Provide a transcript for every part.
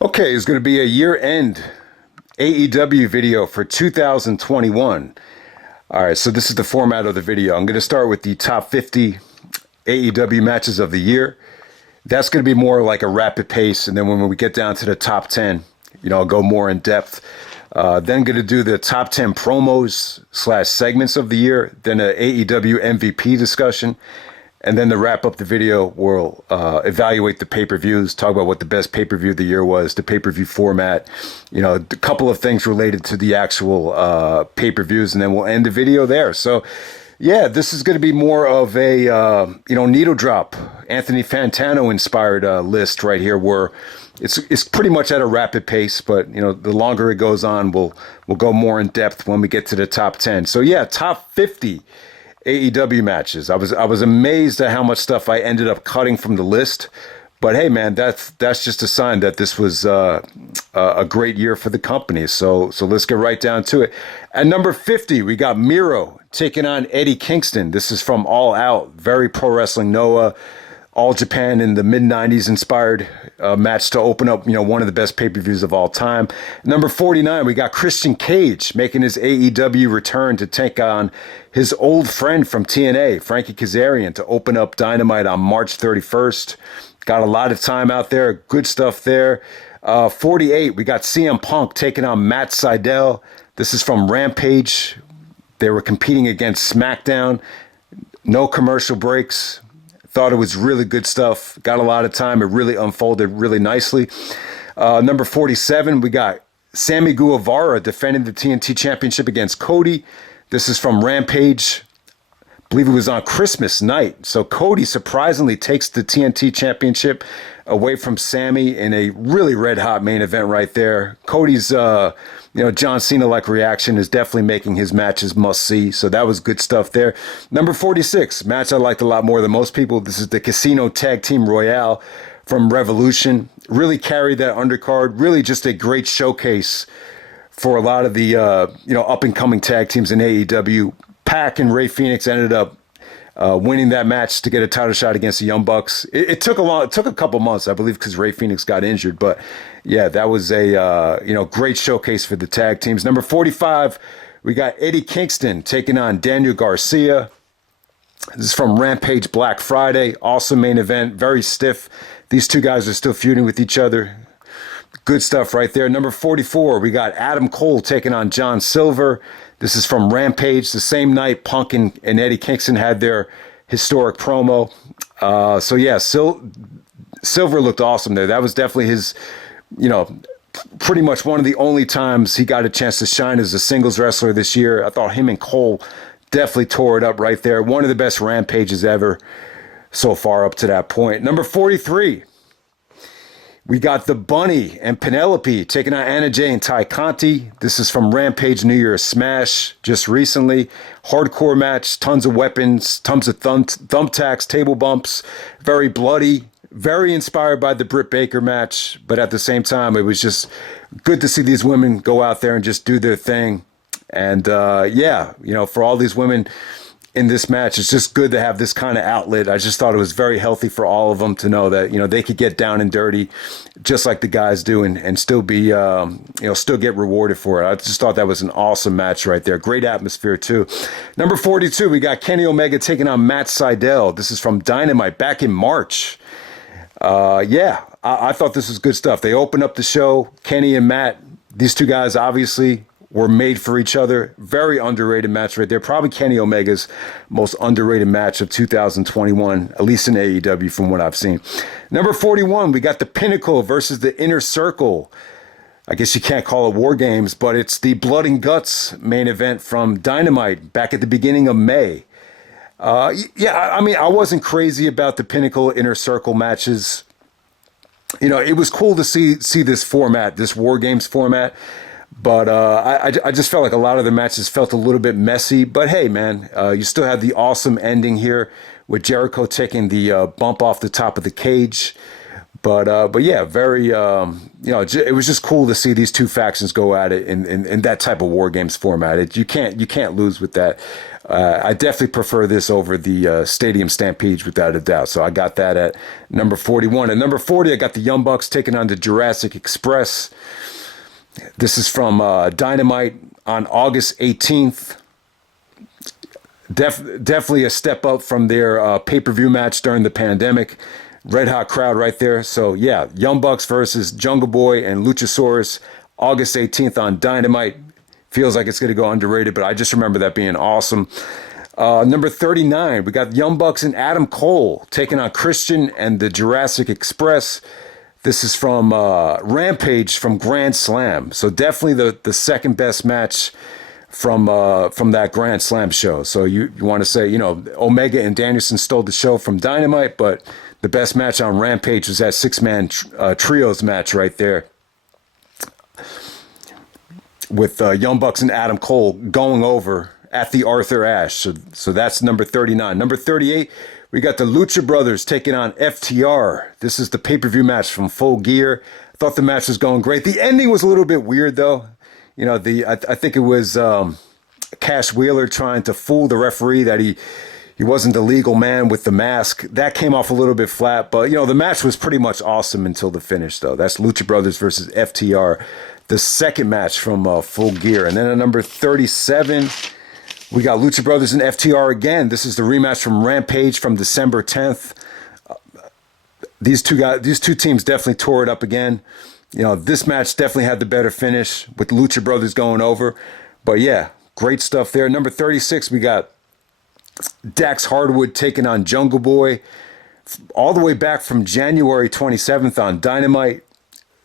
Okay, it's going to be a year-end AEW video for 2021. All right, so this is the format of the video. I'm going to start with the top 50 AEW matches of the year. That's going to be more like a rapid pace, and then when we get down to the top 10, I'll go more in depth. Then going to do the top 10 promos / segments of the year, then an AEW MVP discussion. And then to wrap up the video, we'll evaluate the pay-per-views, talk about what the best pay-per-view of the year was, the pay-per-view format, a couple of things related to the actual pay-per-views, and then we'll end the video there. So, yeah, this is going to be more of a, needle drop, Anthony Fantano-inspired list right here, where it's pretty much at a rapid pace, but, the longer it goes on, we'll go more in depth when we get to the top 10. So, yeah, top 50 AEW matches. I was amazed at how much stuff I ended up cutting from the list, but hey, man, that's just a sign that this was a great year for the company. So let's get right down to it. At number 50, we got Miro taking on Eddie Kingston. This is from All Out, very Pro Wrestling Noah, All Japan in the mid-90s inspired match to open up, one of the best pay-per-views of all time. Number 49, we got Christian Cage making his AEW return to take on his old friend from TNA, Frankie Kazarian, to open up Dynamite on March 31st. Got a lot of time out there. Good stuff there. 48, we got CM Punk taking on Matt Sydal. This is from Rampage. They were competing against SmackDown. No commercial breaks. Thought it was really good stuff. Got a lot of time. It really unfolded really nicely. Number 47, we got Sammy Guevara defending the TNT Championship against Cody. This is from Rampage. I believe it was on Christmas night. So Cody surprisingly takes the TNT Championship away from Sammy in a really red-hot main event right there. Cody's, John Cena-like reaction is definitely making his matches must-see. So that was good stuff there. Number 46, match I liked a lot more than most people. This is the Casino Tag Team Royale from Revolution. Really carried that undercard. Really just a great showcase for a lot of the, up-and-coming tag teams in AEW. Pac and Ray Phoenix ended up winning that match to get a title shot against the Young Bucks. It took a couple months, I believe, because Ray Phoenix got injured. But yeah, that was a great showcase for the tag teams. Number 45, we got Eddie Kingston taking on Daniel Garcia. This is from Rampage Black Friday. Awesome main event, very stiff. These two guys are still feuding with each other. Good stuff right there. Number 44, we got Adam Cole taking on John Silver. This is from Rampage. The same night, Punk and Eddie Kingston had their historic promo. Silver looked awesome there. That was definitely his, pretty much one of the only times he got a chance to shine as a singles wrestler this year. I thought him and Cole definitely tore it up right there. One of the best Rampages ever so far up to that point. Number 43. We got the Bunny and Penelope taking on Andrade and Tyconte. This is from Rampage New Year's Smash just recently. Hardcore match, tons of weapons, tons of thumbtacks, table bumps, very bloody, very inspired by the Britt Baker match. But at the same time, it was just good to see these women go out there and just do their thing. And for all these women in this match, it's just good to have this kind of outlet. I just thought it was very healthy for all of them to know that, they could get down and dirty just like the guys do and still be, still get rewarded for it. I just thought that was an awesome match right there. Great atmosphere too. Number 42, we got Kenny Omega taking on Matt Sydal. This is from Dynamite back in March. I thought this was good stuff. They opened up the show. Kenny and Matt, these two guys obviously were made for each other. Very underrated match right there. Probably Kenny Omega's most underrated match of 2021, at least in AEW from what I've seen. Number 41, we got the Pinnacle versus the Inner Circle. I guess you can't call it War Games, but it's the Blood and Guts main event from Dynamite back at the beginning of May. I wasn't crazy about the Pinnacle Inner Circle matches. It was cool to see this format, this War Games format. But I just felt like a lot of the matches felt a little bit messy. But hey, man, you still have the awesome ending here with Jericho taking the bump off the top of the cage. But yeah, very it was just cool to see these two factions go at it in that type of war games format. You can't lose with that. I definitely prefer this over the Stadium Stampede without a doubt. So I got that at number 41. At number 40, I got the Young Bucks taking on the Jurassic Express. This is from Dynamite on August 18th. Definitely a step up from their pay-per-view match during the pandemic. Red hot crowd right there. So yeah, Young Bucks versus Jungle Boy and Luchasaurus, August 18th on Dynamite. Feels like it's going to go underrated, but I just remember that being awesome. Number 39, we got Young Bucks and Adam Cole taking on Christian and the Jurassic Express. This is from Rampage from Grand Slam. So definitely the second best match from that Grand Slam show. So you want to say, Omega and Danielson stole the show from Dynamite, but the best match on Rampage was that six-man trios match right there with Young Bucks and Adam Cole going over at the Arthur Ashe. So that's number 39. Number 38, we got the Lucha Brothers taking on FTR. This is the pay-per-view match from Full Gear. I thought the match was going great. The ending was a little bit weird, though. I think it was Cash Wheeler trying to fool the referee that he wasn't the legal man with the mask. That came off a little bit flat, but the match was pretty much awesome until the finish, though. That's Lucha Brothers versus FTR, the second match from Full Gear. And then at number 37, we got Lucha Brothers and FTR again. This is the rematch from Rampage from December 10th. These two teams definitely tore it up again. This match definitely had the better finish with Lucha Brothers going over. But yeah, great stuff there. Number 36, we got Dax Hardwood taking on Jungle Boy all the way back from January 27th on Dynamite.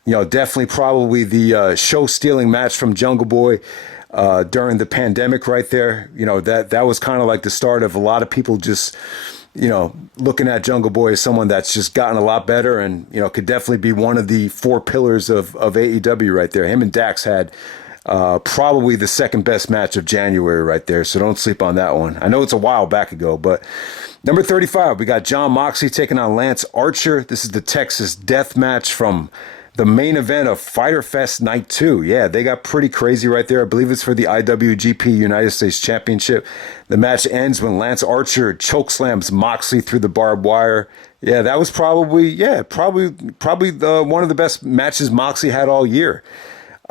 Definitely probably the show-stealing match from Jungle Boy during the pandemic right there. That was kind of like the start of a lot of people just, looking at Jungle Boy as someone that's just gotten a lot better and, could definitely be one of the four pillars of AEW right there. Him and Dax had probably the second best match of January right there, so don't sleep on that one. I know it's a while back ago, but number 35, we got John Moxley taking on Lance Archer. This is the Texas Death Match from the main event of Fyter Fest Night 2. Yeah, they got pretty crazy right there. I believe it's for the IWGP United States Championship. The match ends when Lance Archer chokeslams Moxley through the barbed wire. Yeah, that was probably one of the best matches Moxley had all year.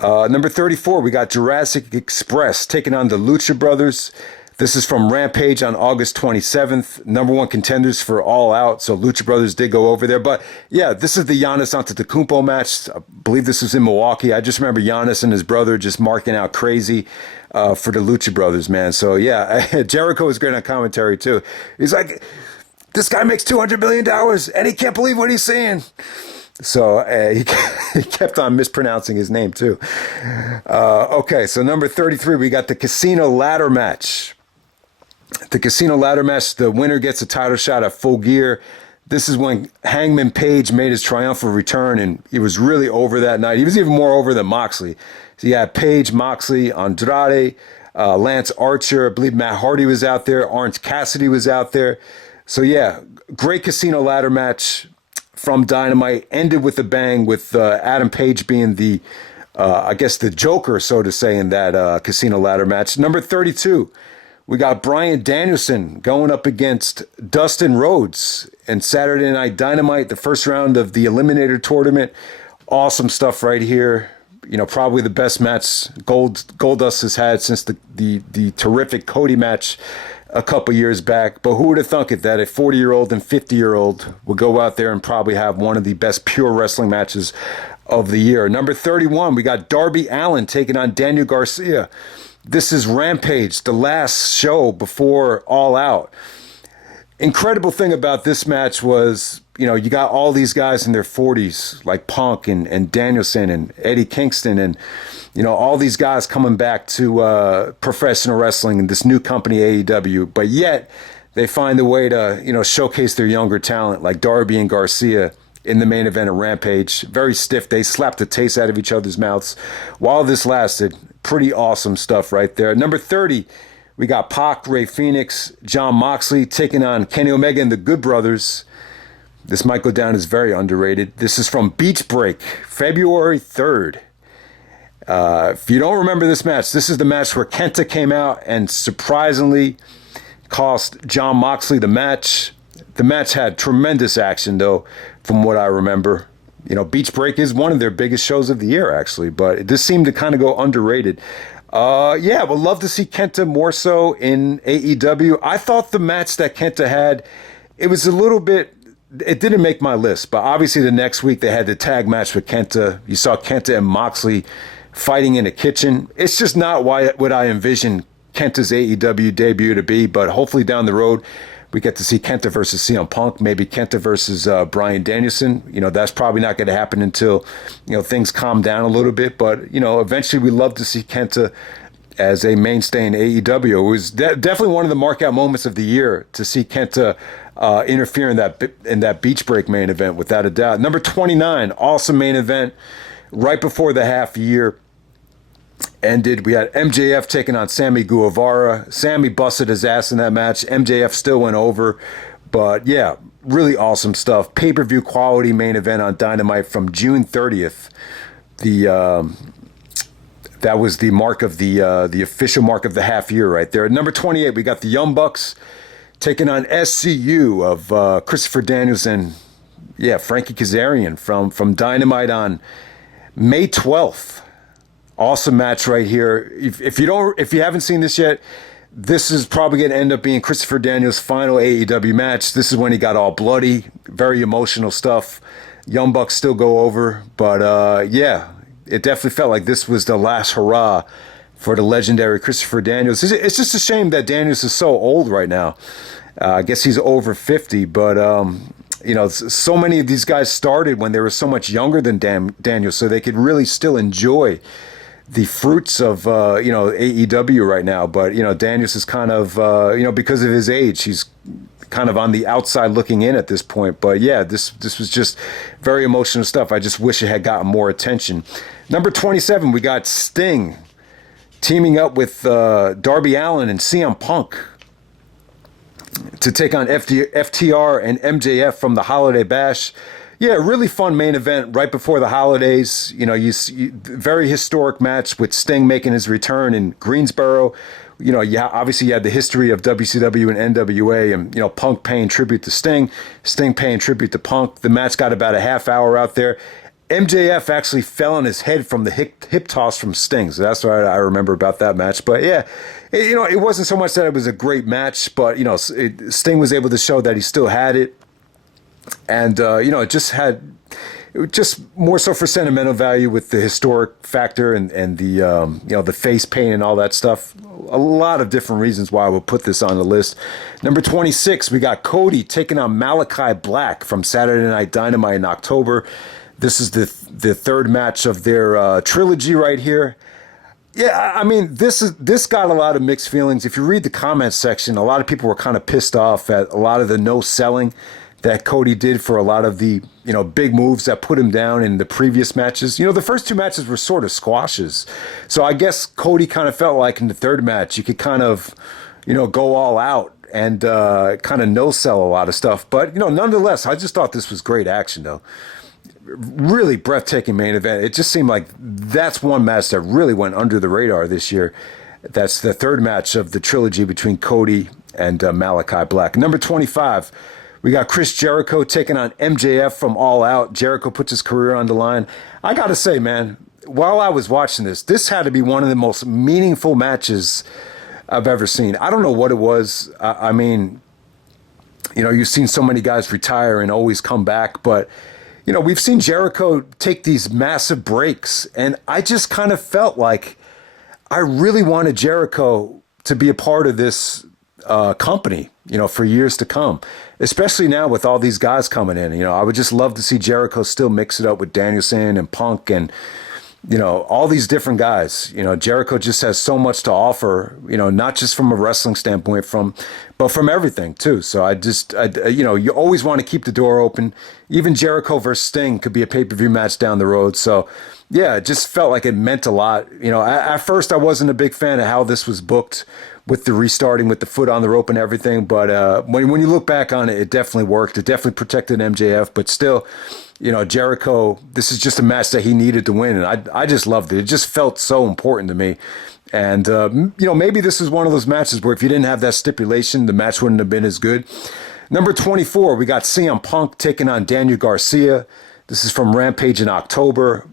Number 34, we got Jurassic Express taking on the Lucha Brothers. This is from Rampage on August 27th. Number one contenders for All Out. So Lucha Brothers did go over there. But yeah, this is the Giannis Antetokounmpo match. I believe this was in Milwaukee. I just remember Giannis and his brother just marking out crazy for the Lucha Brothers, man. So yeah, Jericho was great on commentary too. He's like, this guy makes $200 million and he can't believe what he's saying. So he kept on mispronouncing his name too. Okay, so number 33, we got the Casino Ladder Match. The Casino Ladder Match, the winner gets a title shot at Full Gear. This is when Hangman Page made his triumphant return, and he was really over that night. He was even more over than Moxley. So you had Page, Moxley, Andrade, Lance Archer. I believe Matt Hardy was out there. Orange Cassidy was out there. So yeah, great Casino Ladder Match from Dynamite. Ended with a bang with Adam Page being the Joker, so to say, in that Casino Ladder Match. Number 32. We got Bryan Danielson going up against Dustin Rhodes in Saturday Night Dynamite, the first round of the Eliminator Tournament. Awesome stuff right here. Probably the best match Goldust has had since the terrific Cody match a couple years back. But who would have thunk it that a 40-year-old and 50-year-old would go out there and probably have one of the best pure wrestling matches of the year. Number 31, we got Darby Allin taking on Daniel Garcia. This is Rampage, the last show before All Out. Incredible thing about this match was, you got all these guys in their 40s, like Punk and Danielson and Eddie Kingston, and, all these guys coming back to professional wrestling in this new company, AEW. But yet, they find a way to, showcase their younger talent, like Darby and Garcia in the main event of Rampage. Very stiff. They slapped the taste out of each other's mouths while this lasted. Pretty awesome stuff right there. Number 30, we got Pac, Rey Fenix, John Moxley taking on Kenny Omega and the Good Brothers. This might go down as very underrated. This is from Beach Break, February 3rd. If you don't remember this match, this is the match where Kenta came out and surprisingly cost John Moxley the match. The match had tremendous action, though, from what I remember. You know, Beach Break is one of their biggest shows of the year, actually, but this seemed to kind of go underrated. Yeah, would love to see Kenta more so in AEW. I thought the match that Kenta had, it was a little bit, it didn't make my list, but obviously the next week they had the tag match with Kenta. You saw Kenta and Moxley fighting in a kitchen. It's just not what I envisioned Kenta's AEW debut to be, but hopefully down the road we get to see Kenta versus CM Punk, maybe Kenta versus Bryan Danielson. You know, that's probably not going to happen until, you know, things calm down a little bit. But, you know, eventually we love to see Kenta as a mainstay in AEW. It was definitely one of the mark-out moments of the year to see Kenta interfere in that Beach Break main event, without a doubt. Number 29, awesome main event right before the half year ended. We had MJF taking on Sammy Guevara. Sammy busted his ass in that match. MJF still went over. But yeah, really awesome stuff. Pay-per-view quality main event on Dynamite from June 30th. That was the mark of the official mark of the half year right there. At number 28, we got the Young Bucks taking on SCU of Christopher Danielson. Yeah, Frankie Kazarian from Dynamite on May 12th. Awesome match right here. If you haven't seen this yet, this is probably going to end up being Christopher Daniels' final AEW match. This is when he got all bloody, very emotional stuff. Young Bucks still go over, but yeah, it definitely felt like this was the last hurrah for the legendary Christopher Daniels. It's just a shame that Daniels is so old right now. I guess he's over 50, but you know, so many of these guys started when they were so much younger than Daniels, so they could really still enjoy the fruits of, you know, AEW right now. But, you know, Daniels is kind of, you know, because of his age, he's kind of on the outside looking in at this point. But yeah, this was just very emotional stuff. I just wish it had gotten more attention. Number 27, we got Sting teaming up with Darby Allin and CM Punk to take on FTR and MJF from the Holiday Bash. Yeah, really fun main event right before the holidays. You know, very historic match with Sting making his return in Greensboro. You know, obviously you had the history of WCW and NWA, and, you know, Punk paying tribute to Sting, Sting paying tribute to Punk. The match got about a half hour out there. MJF actually fell on his head from the hip toss from Sting. So that's what I remember about that match. But yeah, you know, it wasn't so much that it was a great match, but, you know, Sting was able to show that he still had it. And, you know, it just more so for sentimental value with the historic factor and the, you know, the face paint and all that stuff. A lot of different reasons why I would put this on the list. Number 26, we got Cody taking on Malachi Black from Saturday Night Dynamite in October. This is the third match of their trilogy right here. Yeah, I mean, this got a lot of mixed feelings. If you read the comments section, a lot of people were kind of pissed off at a lot of the no selling that Cody did for a lot of the, you know, big moves that put him down in the previous matches. You know, the first two matches were sort of squashes. So I guess Cody kind of felt like in the third match, you could kind of, you know, go all out and kind of no-sell a lot of stuff. But, you know, nonetheless, I just thought this was great action, though. Really breathtaking main event. It just seemed like that's one match that really went under the radar this year. That's the third match of the trilogy between Cody and Malachi Black. Number 25, we got Chris Jericho taking on MJF from All Out. Jericho puts his career on the line. I got to say, man, while I was watching this had to be one of the most meaningful matches I've ever seen. I don't know what it was. I mean, you know, you've seen so many guys retire and always come back, but, you know, we've seen Jericho take these massive breaks, and I just kind of felt like I really wanted Jericho to be a part of this company, you know, for years to come, especially now with all these guys coming in. You know, I would just love to see Jericho still mix it up with Danielson and Punk and, all these different guys. Jericho just has so much to offer, not just from a wrestling standpoint, but from everything too. So you always want to keep the door open. Even Jericho versus Sting could be a pay-per-view match down the road. So yeah, it just felt like it meant a lot. At first I wasn't a big fan of how this was booked with the restarting with the foot on the rope and everything. But when you look back on it, it definitely worked. It definitely protected MJF, but still, Jericho, this is just a match that he needed to win. And I just loved it. It just felt so important to me. And, maybe this is one of those matches where if you didn't have that stipulation, the match wouldn't have been as good. Number 24, we got CM Punk taking on Daniel Garcia. This is from Rampage in October.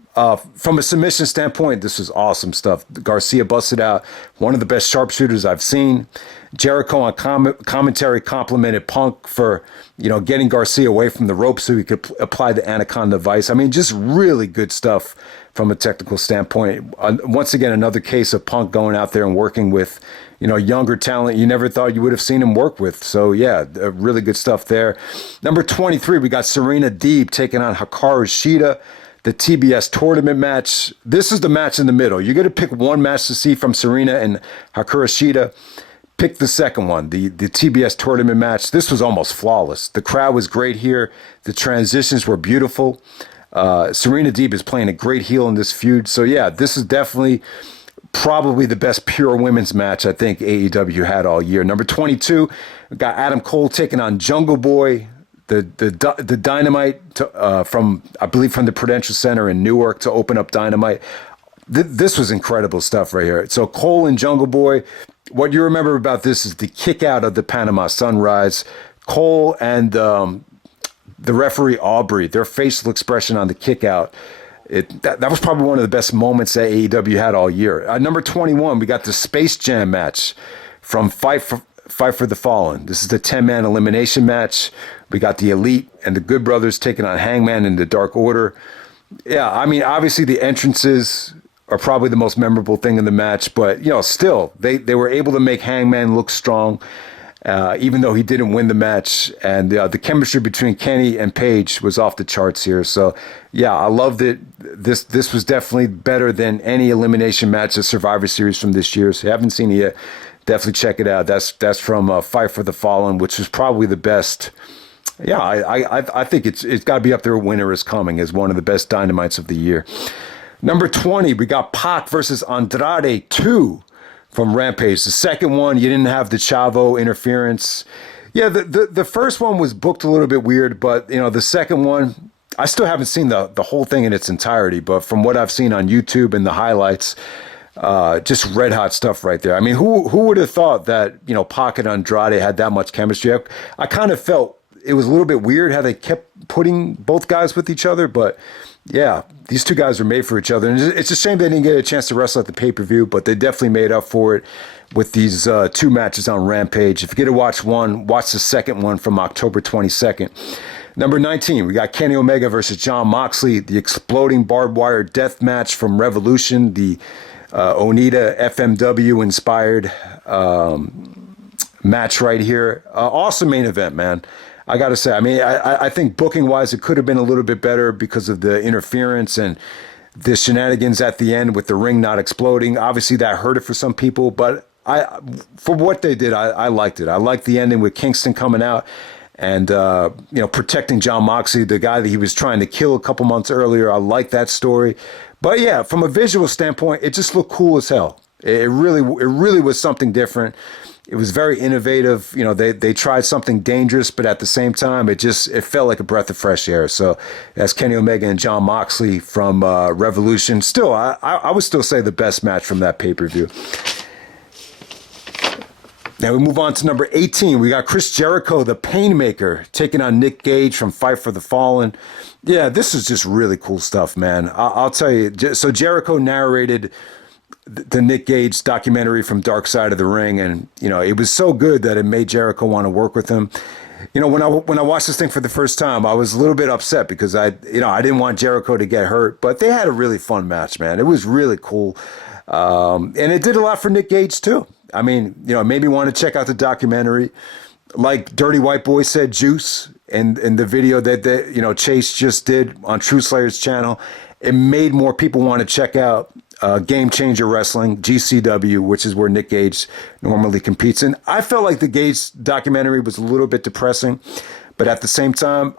From a submission standpoint, this was awesome stuff. Garcia busted out one of the best sharpshooters I've seen. Jericho on commentary complimented Punk for, getting Garcia away from the rope so he could apply the Anaconda Vice. I mean, just really good stuff from a technical standpoint. Once again, another case of Punk going out there and working with, younger talent you never thought you would have seen him work with. So, yeah, really good stuff there. Number 23, we got Serena Deeb taking on Hikaru Shida. The TBS tournament match. This is the match in the middle. You're going to pick one match to see from Serena and Hikaru Shida. Pick the second one, the TBS tournament match. This was almost flawless. The crowd was great here. The transitions were beautiful. Serena Deeb is playing a great heel in this feud. So, yeah, this is definitely probably the best pure women's match I think AEW had all year. Number 22, we got Adam Cole taking on Jungle Boy. The Dynamite from the Prudential Center in Newark to open up Dynamite. This was incredible stuff right here. So Cole and Jungle Boy, what you remember about this is the kick out of the Panama Sunrise. Cole and the referee Aubrey, their facial expression on the kick out. That was probably one of the best moments that AEW had all year. Number 21, we got the Space Jam match from Fight for the Fallen. This is the 10-man elimination match. We got the Elite and the Good Brothers taking on Hangman and the Dark Order. Yeah, I mean, obviously the entrances are probably the most memorable thing in the match, but, still, they were able to make Hangman look strong, even though he didn't win the match. And the chemistry between Kenny and Paige was off the charts here. So, yeah, I loved it. This was definitely better than any elimination match of Survivor Series from this year. So, if you haven't seen it yet, definitely check it out. That's from Fight for the Fallen, which was probably the best. Yeah, I think it's got to be up there. Winter is Coming as one of the best Dynamites of the year. Number 20, we got Pac versus Andrade 2 from Rampage. The second one, you didn't have the Chavo interference. Yeah, the first one was booked a little bit weird, but the second one, I still haven't seen the whole thing in its entirety, but from what I've seen on YouTube and the highlights, just red hot stuff right there. I mean, who would have thought that, Pac and Andrade had that much chemistry? I kind of felt it was a little bit weird how they kept putting both guys with each other, but yeah, these two guys were made for each other. And it's a shame they didn't get a chance to wrestle at the pay-per-view, but they definitely made up for it with these two matches on Rampage. If you get to watch one, watch the second one from October 22nd. Number 19, we got Kenny Omega versus Jon Moxley, the exploding barbed wire death match from Revolution, the Onita FMW inspired match right here. Awesome main event, man. I got to say, I mean, I think booking wise, it could have been a little bit better because of the interference and the shenanigans at the end with the ring not exploding. Obviously, that hurt it for some people, but for what they did, I liked it. I liked the ending with Kingston coming out and protecting Jon Moxley, the guy that he was trying to kill a couple months earlier. I like that story. But yeah, from a visual standpoint, it just looked cool as hell. It really was something different. It was very innovative. They tried something dangerous, but at the same time, it felt like a breath of fresh air. So that's Kenny Omega and Jon Moxley from Revolution. Still, I would still say the best match from that pay-per-view. Now we move on to number 18. We got Chris Jericho, the Painmaker, taking on Nick Gage from Fight for the Fallen. Yeah, this is just really cool stuff, man. I'll tell you. So Jericho narrated the Nick Gage documentary from Dark Side of the Ring, and it was so good that it made Jericho want to work with him. When I watched this thing for the first time, I was a little bit upset because I didn't want Jericho to get hurt, but they had a really fun match, man. It was really cool, and it did a lot for Nick Gage too. I mean, it made me want to check out the documentary. Like Dirty White Boy said, Juice, in the video that Chase just did on True Slayer's channel. It made more people want to check out Game Changer Wrestling, GCW, which is where Nick Gage normally competes in. I felt like the Gage documentary was a little bit depressing, but at the same time,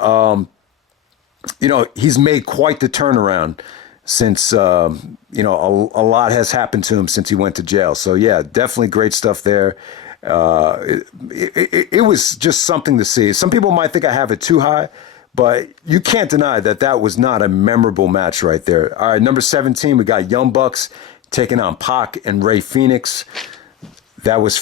he's made quite the turnaround since, a lot has happened to him since he went to jail. So, yeah, definitely great stuff there. It was just something to see. Some people might think I have it too high, but you can't deny that was not a memorable match right there. All right, number 17, we got Young Bucks taking on Pac and Rey Fenix. That was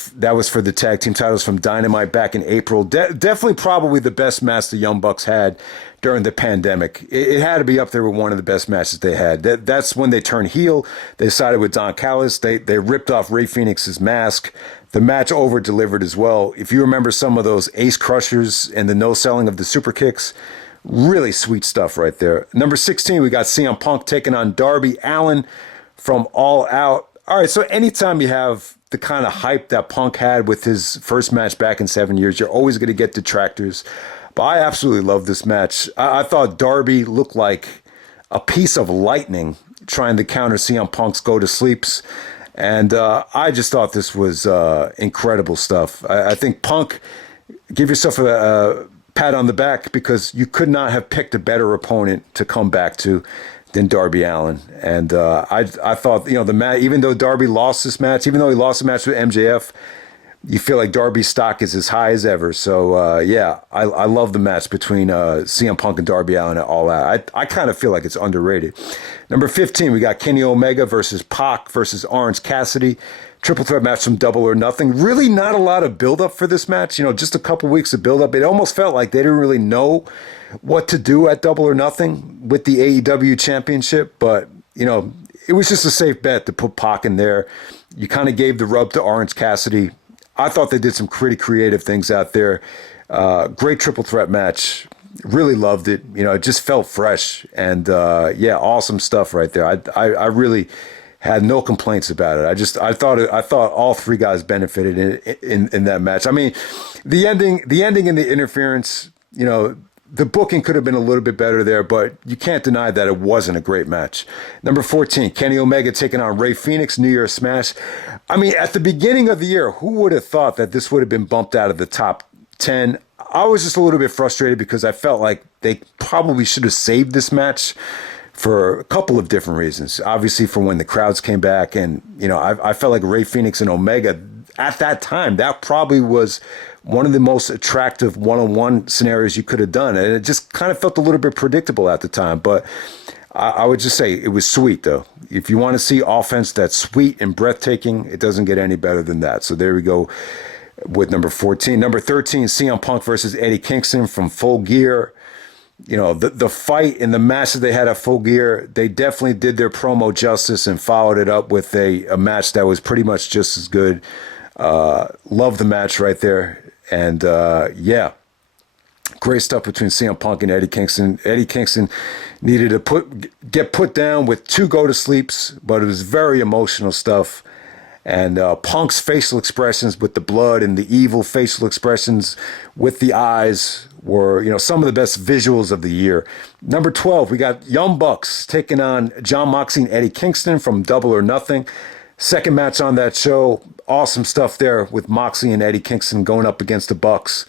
for the tag team titles from Dynamite back in April. Definitely probably the best match the Young Bucks had during the pandemic. It had to be up there with one of the best matches they had. That's when they turned heel. They sided with Don Callis. They ripped off Rey Fenix's mask. The match over-delivered as well. If you remember some of those ace crushers and the no-selling of the super kicks, really sweet stuff right there. Number 16, we got CM Punk taking on Darby Allin from All Out. All right, so anytime you have the kind of hype that Punk had with his first match back in 7 years, you're always going to get detractors. But I absolutely love this match. I thought Darby looked like a piece of lightning trying to counter CM Punk's go-to-sleeps. And I just thought this was incredible stuff. I think Punk, give yourself a pat on the back because you could not have picked a better opponent to come back to than Darby Allin. And I thought, the match, even though Darby lost this match, even though he lost the match with MJF, you feel like Darby's stock is as high as ever. So, I love the match between CM Punk and Darby Allin at All Out. I kind of feel like it's underrated. Number 15, we got Kenny Omega versus Pac versus Orange Cassidy. Triple threat match from Double or Nothing. Really not a lot of buildup for this match. Just a couple weeks of buildup. It almost felt like they didn't really know what to do at Double or Nothing with the AEW championship. But, it was just a safe bet to put Pac in there. You kind of gave the rub to Orange Cassidy. I thought they did some pretty creative things out there. Great triple threat match. Really loved it. It just felt fresh. And, awesome stuff right there. I really had no complaints about it. I thought all three guys benefited in that match. I mean, the ending and the interference, the booking could have been a little bit better there, but you can't deny that it wasn't a great match. Number 14, Kenny Omega taking on Rey Fenix, New Year's Smash. I mean, at the beginning of the year, who would have thought that this would have been bumped out of the top 10? I was just a little bit frustrated because I felt like they probably should have saved this match for a couple of different reasons. Obviously, for when the crowds came back, and I felt like Rey Fenix and Omega at that time, that probably was one of the most attractive one-on-one scenarios you could have done, and it just kind of felt a little bit predictable at the time. But I would just say it was sweet, though. If you want to see offense that's sweet and breathtaking, it doesn't get any better than that. So there we go with number 14. Number 13, CM Punk versus Eddie Kingston from Full Gear. The fight and the match that they had at Full Gear, they definitely did their promo justice and followed it up with a match that was pretty much just as good. Love the match right there. And, great stuff between CM Punk and Eddie Kingston. Eddie Kingston needed to get put down with 2 go-to-sleeps, but it was very emotional stuff. And Punk's facial expressions with the blood and the evil facial expressions with the eyes were, some of the best visuals of the year. Number 12, we got Young Bucks taking on John Moxley and Eddie Kingston from Double or Nothing. Second match on that show. Awesome stuff there with Moxley and Eddie Kingston going up against the Bucks.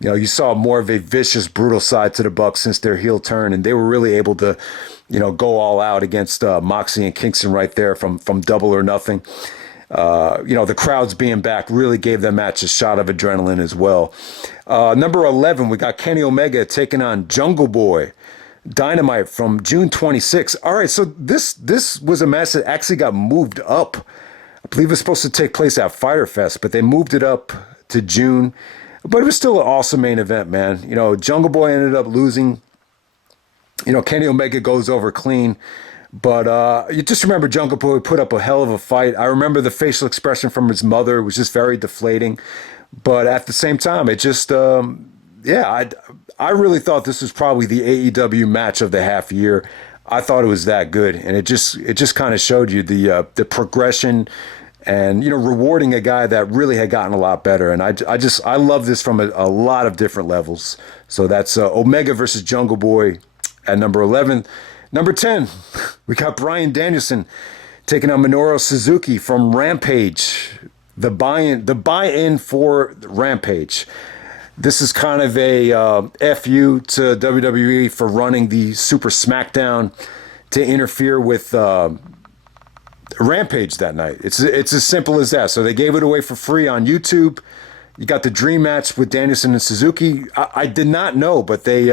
You saw more of a vicious, brutal side to the Bucks since their heel turn, and they were really able to, go all out against Moxley and Kingston right there from Double or Nothing. The crowds being back really gave that match a shot of adrenaline as well. Number 11, we got Kenny Omega taking on Jungle Boy. Dynamite from June 26th. All right, so this was a match that actually got moved up. I believe it was supposed to take place at Fyter Fest, but they moved it up to June. But it was still an awesome main event, man. Jungle Boy ended up losing. Kenny Omega goes over clean. But you just remember Jungle Boy put up a hell of a fight. I remember the facial expression from his mother was just very deflating. But at the same time, it just, I really thought this was probably the AEW match of the half year. I thought it was that good, and it just kind of showed you the progression and rewarding a guy that really had gotten a lot better. And I love this from a lot of different levels. So that's Omega versus Jungle Boy at number 11. Number 10, we got Bryan Danielson taking on Minoru Suzuki from Rampage. The buy-in for Rampage. This is kind of a FU to WWE for running the Super SmackDown to interfere with Rampage that night. It's as simple as that. So they gave it away for free on YouTube. You got the dream match with Danielson and Suzuki. I did not know, but they,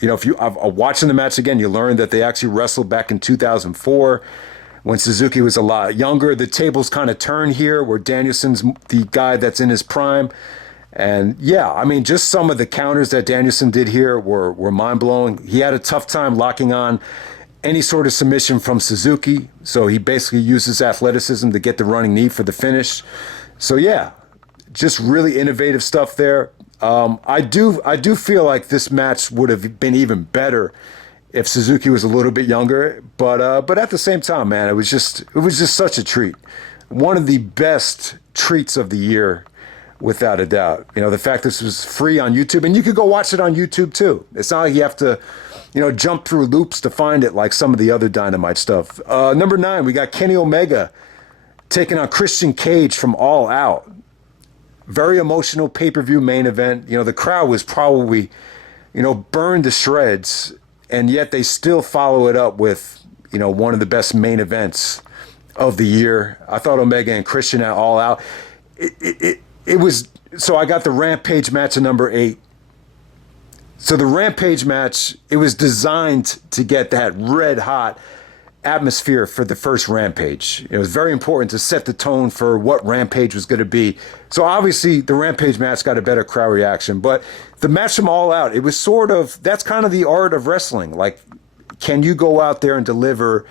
if you are watching the match again, you learn that they actually wrestled back in 2004 when Suzuki was a lot younger. The tables kind of turn here where Danielson's the guy that's in his prime. And yeah, I mean, just some of the counters that Danielson did here were mind-blowing. He had a tough time locking on any sort of submission from Suzuki. So he basically used his athleticism to get the running knee for the finish. So yeah, just really innovative stuff there. I do feel like this match would have been even better if Suzuki was a little bit younger. But at the same time, man, it was just such a treat. One of the best treats of the year, without a doubt. The fact this was free on YouTube, and you could go watch it on YouTube too. It's not like you have to, jump through loops to find it like some of the other Dynamite stuff. Number 9, we got Kenny Omega taking on Christian Cage from All Out. Very emotional pay-per-view main event. The crowd was probably, burned to shreds, and yet they still follow it up with, one of the best main events of the year. I thought Omega and Christian at All Out. It was, so I got the Rampage match at number 8. So the Rampage match, it was designed to get that red hot atmosphere for the first Rampage. It was very important to set the tone for what Rampage was going to be. So obviously the Rampage match got a better crowd reaction, but the match from All Out, it was sort of, that's kind of the art of wrestling. Like, can you go out there and deliver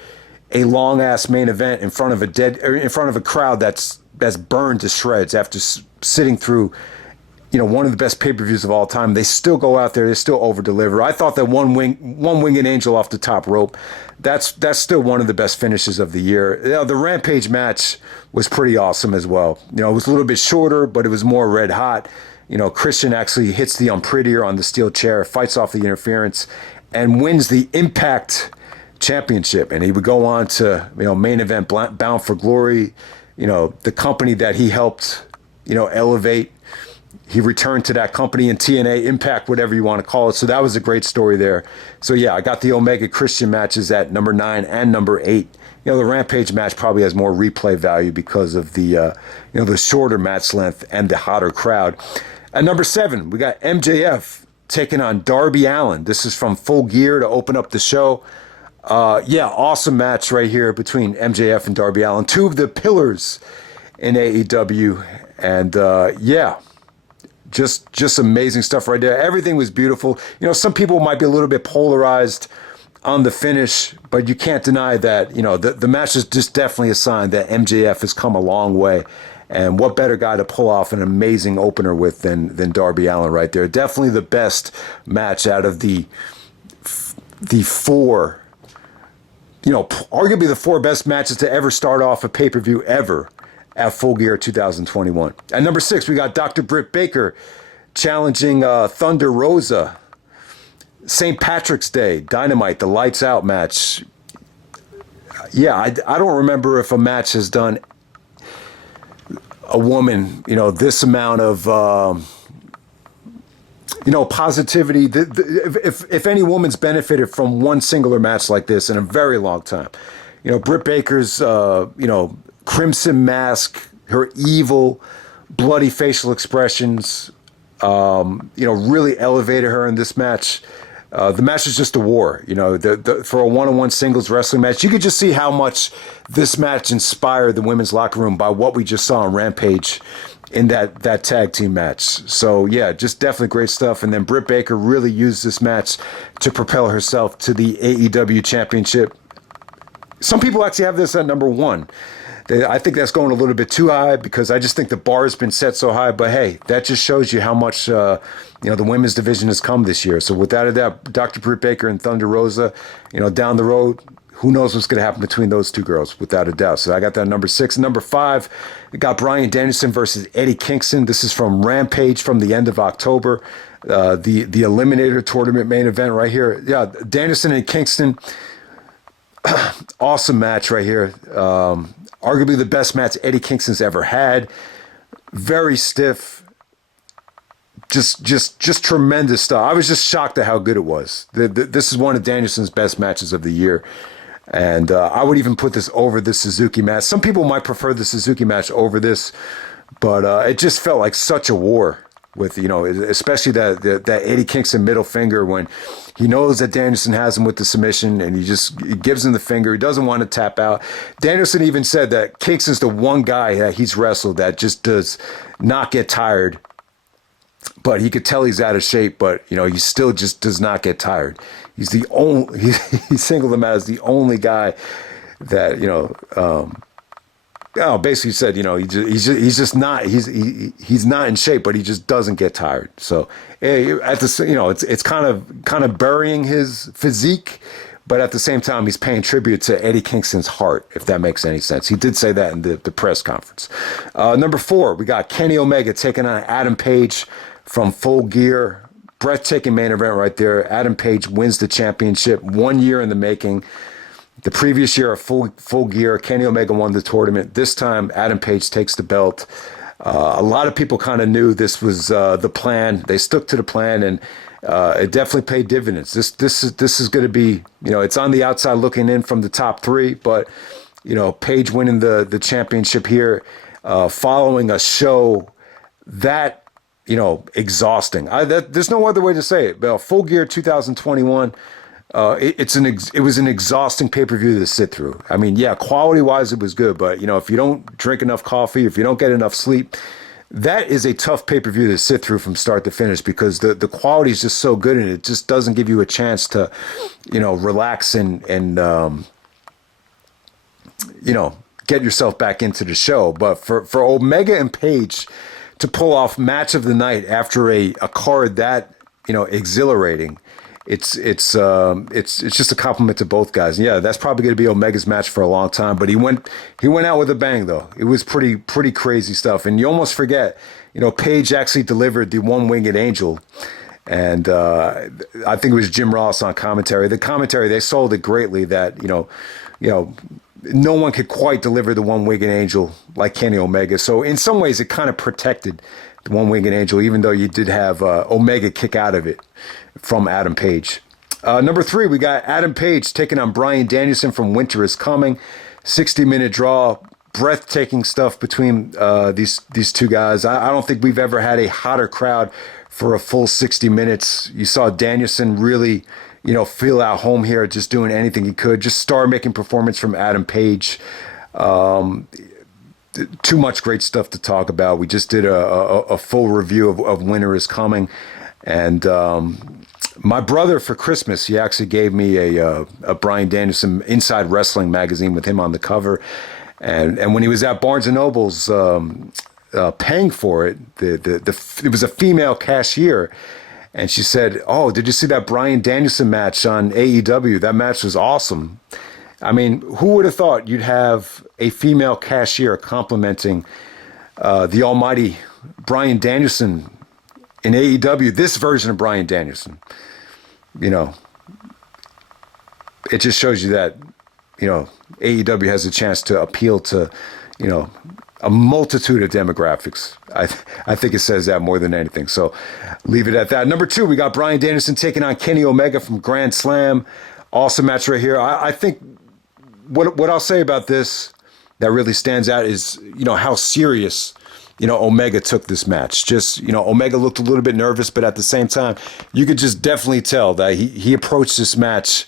a long ass main event in front of a crowd that's burned to shreds after sitting through, one of the best pay-per-views of all time? They still go out there, they still over-deliver. I thought that one winged angel off the top rope, that's still one of the best finishes of the year. The Rampage match was pretty awesome as well. It was a little bit shorter, but it was more red hot. Christian actually hits the Unprettier on the steel chair, fights off the interference, and wins the Impact Championship. And he would go on to, main event Bound for Glory, the company that he helped, elevate. He returned to that company in TNA, Impact, whatever you want to call it. So that was a great story there. So yeah, I got the Omega Christian matches at number 9 and number 8. The Rampage match probably has more replay value because of the, the shorter match length and the hotter crowd. At number 7, we got MJF taking on Darby Allin. This is from Full Gear to open up the show. Awesome match right here between MJF and Darby Allin, 2 of the pillars in AEW. And just amazing stuff right there. Everything was beautiful. Some people might be a little bit polarized on the finish, but you can't deny that, the match is just definitely a sign that MJF has come a long way. And what better guy to pull off an amazing opener with than Darby Allin right there. Definitely the best match out of the 4, arguably the 4 best matches to ever start off a pay-per-view ever at Full Gear 2021. At number 6, we got Dr. Britt Baker challenging Thunder Rosa. St. Patrick's Day, Dynamite, the Lights Out match. I don't remember if a match has done a woman, this amount of, positivity. If any woman's benefited from one singular match like this in a very long time, Britt Baker's, crimson mask, her evil, bloody facial expressions, really elevated her in this match. The match is just a war, for a one-on-one singles wrestling match. You could just see how much this match inspired the women's locker room by what we just saw on Rampage in that tag team match. So yeah, just definitely great stuff. And then Britt Baker really used this match to propel herself to the AEW championship. Some people actually have this at number 1. I think that's going a little bit too high because I just think the bar has been set so high. But hey, that just shows you how much the women's division has come this year. So without a doubt, Dr. Britt Baker and Thunder Rosa, down the road, who knows what's going to happen between those 2 girls, without a doubt. So I got that at number 6. Number 5, we got Bryan Danielson versus Eddie Kingston. This is from Rampage from the end of October. the Eliminator Tournament main event right here. Yeah, Danielson and Kingston. Awesome match right here. Arguably the best match Eddie Kingston's ever had. Very stiff. Just tremendous stuff. I was just shocked at how good it was. This is one of Danielson's best matches of the year. And I would even put this over the Suzuki match. Some people might prefer the Suzuki match over this, but it just felt like such a war with, especially that Eddie Kingston middle finger when he knows that Danielson has him with the submission and he gives him the finger. He doesn't want to tap out. Danielson even said that Kingston's the one guy that he's wrestled that just does not get tired. But he could tell he's out of shape, but, he still just does not get tired. He's the only, he singled him out as the only guy that, basically said, he's just not, he's not in shape, but he just doesn't get tired. So at the, it's kind of burying his physique, but at the same time, he's paying tribute to Eddie Kingston's heart, if that makes any sense. He did say that in the press conference. Number 4, we got Kenny Omega taking on Adam Page from Full Gear. Breathtaking main event right there. Adam Page wins the championship. 1 year in the making. The previous year of Full Gear, Kenny Omega won the tournament. This time, Adam Page takes the belt. A lot of people kind of knew this was the plan. They stuck to the plan, and it definitely paid dividends. This is going to be, it's on the outside looking in from the top 3, but Page winning the championship here, following a show that exhausting. There's no other way to say it. But Full Gear 2021. It was an exhausting pay-per-view to sit through. I mean, yeah, quality-wise it was good, but if you don't drink enough coffee, if you don't get enough sleep, that is a tough pay-per-view to sit through from start to finish because the quality is just so good and it just doesn't give you a chance to, relax and get yourself back into the show. But for Omega and Page to pull off match of the night after a card that exhilarating, it's just a compliment to both guys. Yeah, that's probably going to be Omega's match for a long time, but he went out with a bang though. It was pretty crazy stuff, and you almost forget, Page actually delivered the one-winged angel, and I think it was Jim Ross on commentary. The commentary, they sold it greatly that no one could quite deliver the one-winged angel like Kenny Omega. So in some ways, it kind of protected the one-winged angel, even though you did have Omega kick out of it from Adam Page. Number 3, we got Adam Page taking on Bryan Danielson from Winter is Coming. 60-minute draw. Breathtaking stuff between these two guys. I don't think we've ever had a hotter crowd for a full 60 minutes. You saw Danielson really feel at home here, just doing anything he could. Just star-making performance from Adam Page. Too much great stuff to talk about. We just did a full review of Winter is Coming. And my brother, for Christmas, he actually gave me a Bryan Danielson Inside Wrestling magazine with him on the cover. And when he was at Barnes & Noble's paying for it, it was a female cashier. And she said, "Oh, did you see that Bryan Danielson match on AEW? That match was awesome." I mean, who would have thought you'd have a female cashier complimenting the almighty Bryan Danielson in AEW, this version of Bryan Danielson? It just shows you that, AEW has a chance to appeal to, a multitude of demographics. I think it says that more than anything. So leave it at that. Number 2, we got Bryan Danielson taking on Kenny Omega from Grand Slam. Awesome match right here. I think what I'll say about this that really stands out is, how serious, Omega took this match. Just, Omega looked a little bit nervous, but at the same time, you could just definitely tell that he approached this match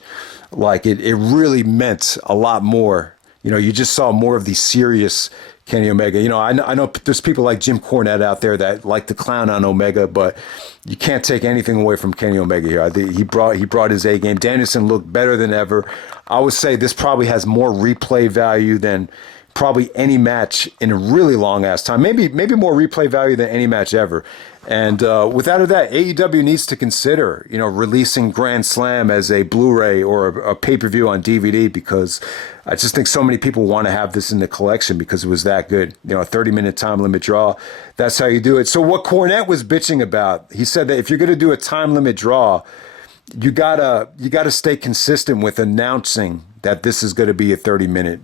like it really meant a lot more. You just saw more of the serious Kenny Omega. I know there's people like Jim Cornette out there that like to clown on Omega, but you can't take anything away from Kenny Omega here. I think he brought his A game. Danielson looked better than ever. I would say this probably has more replay value than probably any match in a really long ass time. Maybe more replay value than any match ever. And without a doubt, AEW needs to consider, releasing Grand Slam as a Blu-ray or a pay-per-view on DVD, because I just think so many people want to have this in the collection because it was that good. A 30-minute time limit draw. That's how you do it. So what Cornette was bitching about, he said that if you're going to do a time limit draw, you gotta stay consistent with announcing that this is going to be a 30-minute.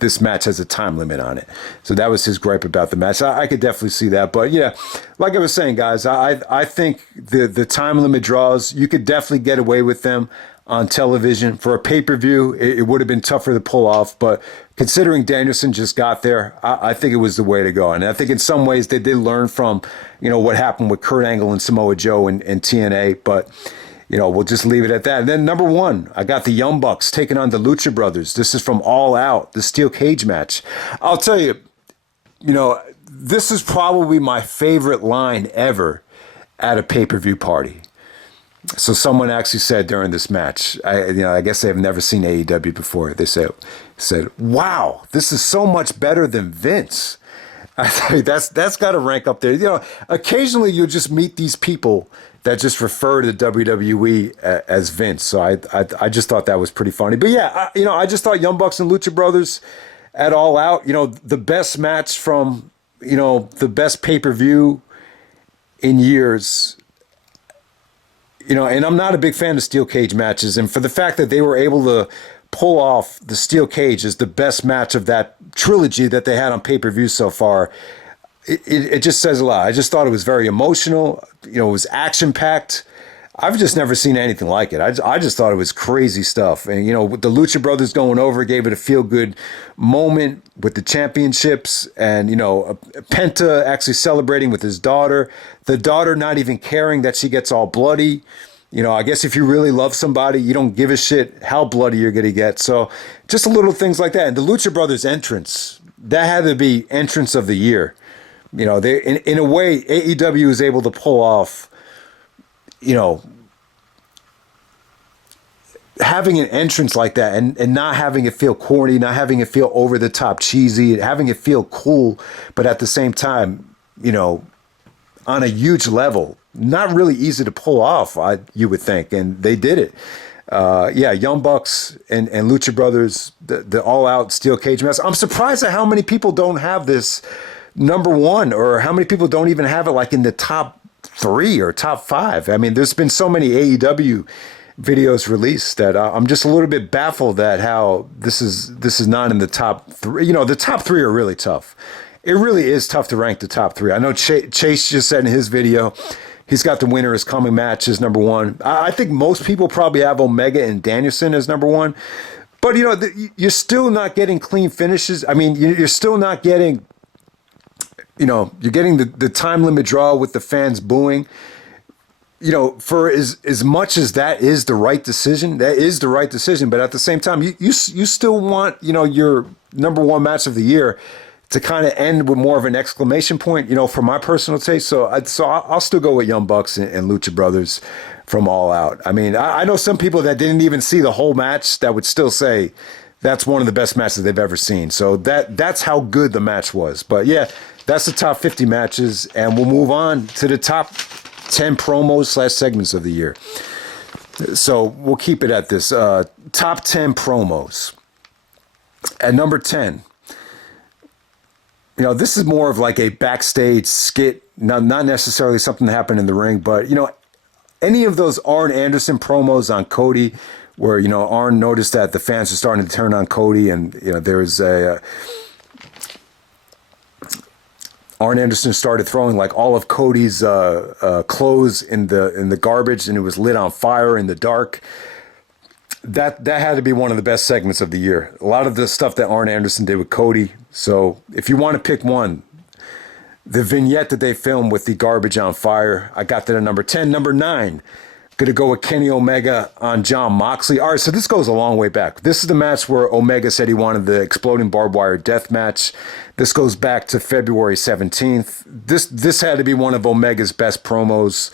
This match has a time limit on it. So that was his gripe about the match. I could definitely see that. But yeah, like I was saying, guys, I think the time limit draws, you could definitely get away with them on television. For a pay-per-view, it would have been tougher to pull off. But considering Danielson just got there, I think it was the way to go. And I think in some ways they did learn from, what happened with Kurt Angle and Samoa Joe and TNA. But we'll just leave it at that. And then number 1, I got the Young Bucks taking on the Lucha Brothers. This is from All Out, the steel cage match. I'll tell you, this is probably my favorite line ever at a pay-per-view party. So someone actually said during this match, I guess they've never seen AEW before. They said, "Wow, this is so much better than Vince." I think that's got to rank up there. Occasionally you'll just meet these people that just refer to WWE as Vince. So I just thought that was pretty funny. But yeah, I just thought Young Bucks and Lucha Brothers at All Out, the best match from, the best pay-per-view in years. And I'm not a big fan of steel cage matches. And for the fact that they were able to pull off the steel cage as the best match of that trilogy that they had on pay-per-view so far, it just says a lot. I just thought it was very emotional. It was action-packed. I've just never seen anything like it. I just thought it was crazy stuff. And, with the Lucha Brothers going over, gave it a feel-good moment with the championships. And, Penta actually celebrating with his daughter. The daughter not even caring that she gets all bloody. I guess if you really love somebody, you don't give a shit how bloody you're going to get. So just little things like that. And the Lucha Brothers entrance, that had to be entrance of the year. They in a way, AEW is able to pull off, having an entrance like that and not having it feel corny, not having it feel over the top cheesy, having it feel cool, but at the same time, on a huge level, not really easy to pull off, you would think, and they did it. Young Bucks and Lucha Brothers, the all-out steel cage match. I'm surprised at how many people don't have this number 1, or how many people don't even have it like in the top 3 or top 5. I mean, there's been so many AEW videos released that I'm just a little bit baffled at how this is not in the top 3. The top 3 are really tough. It really is tough to rank the top 3. I know Chase just said in his video, he's got the winner as coming match as number 1. I think most people probably have Omega and Danielson as number 1. But, you're still not getting clean finishes. I mean, you're still not getting, you're getting the time limit draw with the fans booing. For as much as that is the right decision, But at the same time, you still want, your number 1 match of the year to kind of end with more of an exclamation point, for my personal taste. So I'll still go with Young Bucks and Lucha Brothers from All Out. I mean, I know some people that didn't even see the whole match that would still say that's one of the best matches they've ever seen. So that's how good the match was. But yeah, that's the top 50 matches, and we'll move on to the top 10 promos / segments of the year. So we'll keep it at this. Top 10 promos. At number 10, this is more of like a backstage skit, not necessarily something that happened in the ring, but, any of those Arn Anderson promos on Cody where, Arn noticed that the fans are starting to turn on Cody, and, there's Arn Anderson started throwing like all of Cody's clothes in the garbage, and it was lit on fire in the dark. That had to be one of the best segments of the year. A lot of the stuff that Arn Anderson did with Cody. So if you want to pick one, the vignette that they filmed with the garbage on fire, I got that at number 10. Number 9, going to go with Kenny Omega on Jon Moxley. All right, so this goes a long way back. This is the match where Omega said he wanted the exploding barbed wire death match. This goes back to February 17th. This had to be one of Omega's best promos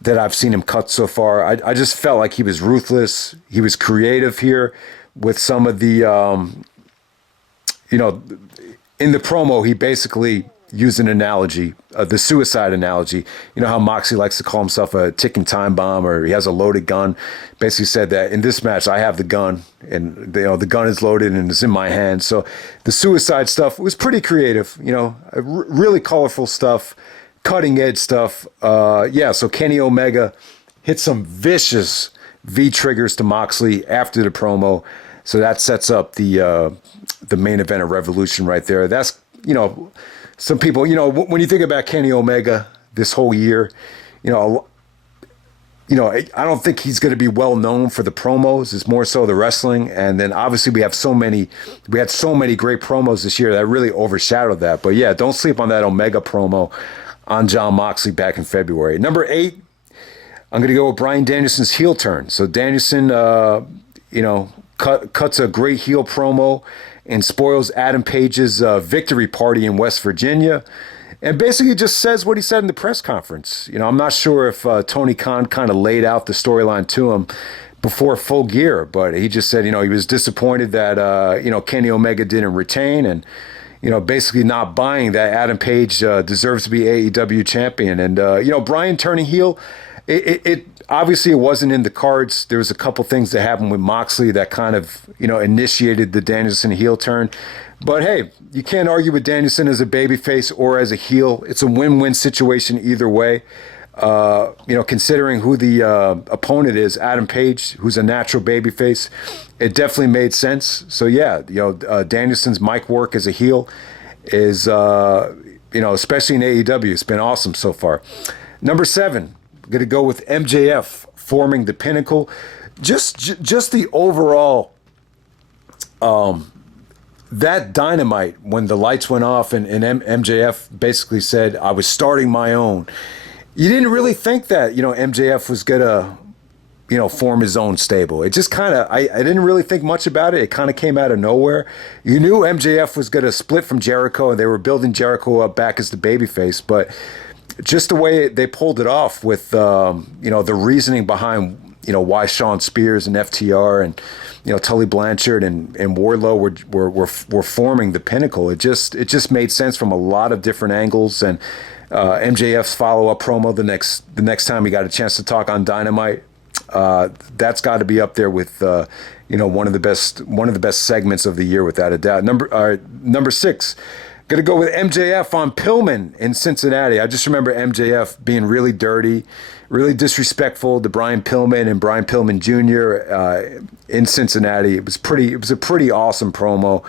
that I've seen him cut so far. I just felt like he was ruthless. He was creative here with some of the, in the promo, he basically use an analogy, the suicide analogy. You know how Moxie likes to call himself a ticking time bomb, or he has a loaded gun. Basically said that in this match, I have the gun, and the gun is loaded and it's in my hand. So the suicide stuff was pretty creative. Really colorful stuff, cutting edge stuff. So Kenny Omega hit some vicious V triggers to Moxley after the promo. So that sets up the main event of Revolution right there. That's, some people, when you think about Kenny Omega this whole year, I don't think he's going to be well known for the promos. It's more so the wrestling. And then obviously we had so many great promos this year that really overshadowed that. But yeah, don't sleep on that Omega promo on Jon Moxley back in February. Number 8, I'm going to go with Bryan Danielson's heel turn. So Danielson, cuts a great heel promo and spoils Adam Page's victory party in West Virginia, and basically just says what he said in the press conference. I'm not sure if Tony Khan kind of laid out the storyline to him before Full Gear, but he just said, he was disappointed that, Kenny Omega didn't retain, and, basically not buying that Adam Page deserves to be AEW champion. And, Bryan turning heel, it obviously it wasn't in the cards. There was a couple things that happened with Moxley that kind of, initiated the Danielson heel turn. But hey, you can't argue with Danielson as a babyface or as a heel. It's a win-win situation either way. Considering who the opponent is, Adam Page, who's a natural babyface, it definitely made sense. So yeah, Danielson's mic work as a heel is, especially in AEW, it's been awesome so far. Number 7. I'm going to go with MJF forming the Pinnacle. Just the overall, that Dynamite, when the lights went off and MJF basically said, I was starting my own. You didn't really think that, MJF was going to, form his own stable. It just kind of, I didn't really think much about it. It kind of came out of nowhere. You knew MJF was going to split from Jericho, and they were building Jericho up back as the babyface, but just the way they pulled it off with, the reasoning behind, why Sean Spears and FTR and, Tully Blanchard and Wardlow were forming the Pinnacle. It just made sense from a lot of different angles. And MJF's follow-up promo the next time he got a chance to talk on Dynamite, that's got to be up there with, one of the best segments of the year without a doubt. Number 6. Going to go with MJF on Pillman in Cincinnati. I just remember MJF being really dirty, really disrespectful to Brian Pillman and Brian Pillman Jr. In Cincinnati. It was a pretty awesome promo.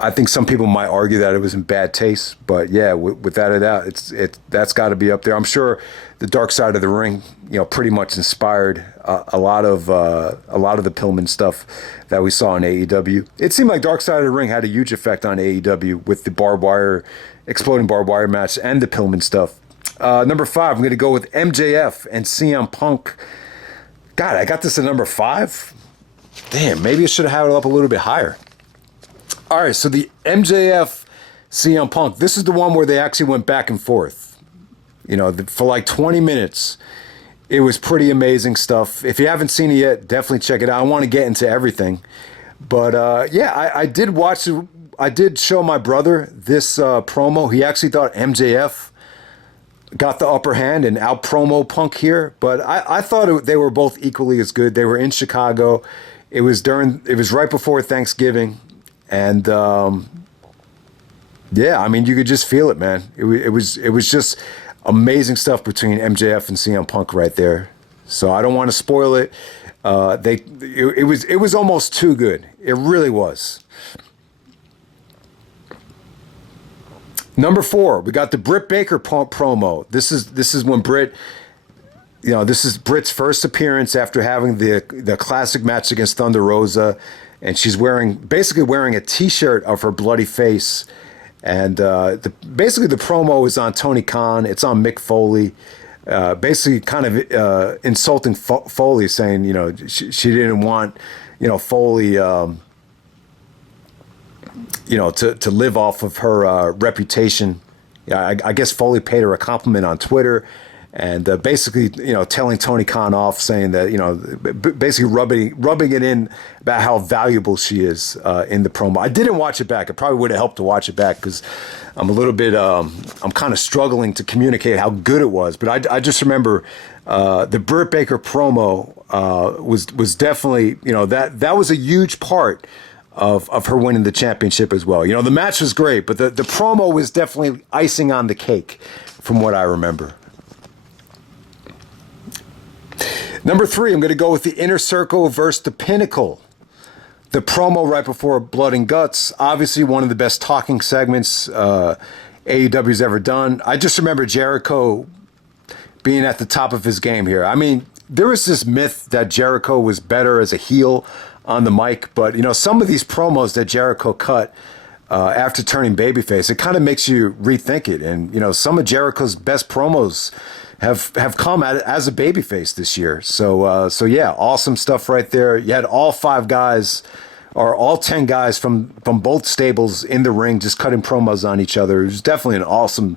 I think some people might argue that it was in bad taste, but yeah, without a doubt, that's got to be up there. I'm sure the Dark Side of the Ring, pretty much inspired a lot of the Pillman stuff that we saw in AEW. It seemed like Dark Side of the Ring had a huge effect on AEW with the exploding barbed wire match and the Pillman stuff. Number 5, I'm going to go with MJF and CM Punk. God, I got this at number 5. Damn, maybe I should have had it up a little bit higher. All right, so the MJF CM Punk, this is the one where they actually went back and forth. For like 20 minutes. It was pretty amazing stuff. If you haven't seen it yet, definitely check it out. I want to get into everything. But I did watch it. I did show my brother this promo. He actually thought MJF got the upper hand and out promo Punk here. But I thought they were both equally as good. They were in Chicago. It was right before Thanksgiving. And you could just feel it, man. It was just amazing stuff between MJF and CM Punk right there. So I don't want to spoil it. It was almost too good. It really was. Number 4, we got the Britt Baker promo. This is when Britt, this is Britt's first appearance after having the classic match against Thunder Rosa, and she's basically wearing a T-shirt of her bloody face. And basically the promo is on Tony Khan. It's on Mick Foley, basically kind of insulting Foley, saying, she didn't want, Foley, to live off of her reputation. I guess Foley paid her a compliment on Twitter. and basically, telling Tony Khan off, saying that, basically rubbing it in about how valuable she is in the promo. I didn't watch it back. It probably would have helped to watch it back because I'm a little bit, I'm kind of struggling to communicate how good it was. But I just remember the Britt Baker promo was definitely, that was a huge part of her winning the championship as well. The match was great, but the promo was definitely icing on the cake from what I remember. Number 3, I'm going to go with the Inner Circle versus the Pinnacle. The promo right before Blood and Guts, obviously one of the best talking segments AEW's ever done. I just remember Jericho being at the top of his game here. I mean, there was this myth that Jericho was better as a heel on the mic, but some of these promos that Jericho cut after turning babyface, it kind of makes you rethink it. And some of Jericho's best promos have come as a babyface this year. So yeah, awesome stuff right there. You had all 5 guys, or all 10 guys from both stables in the ring, just cutting promos on each other. It was definitely an awesome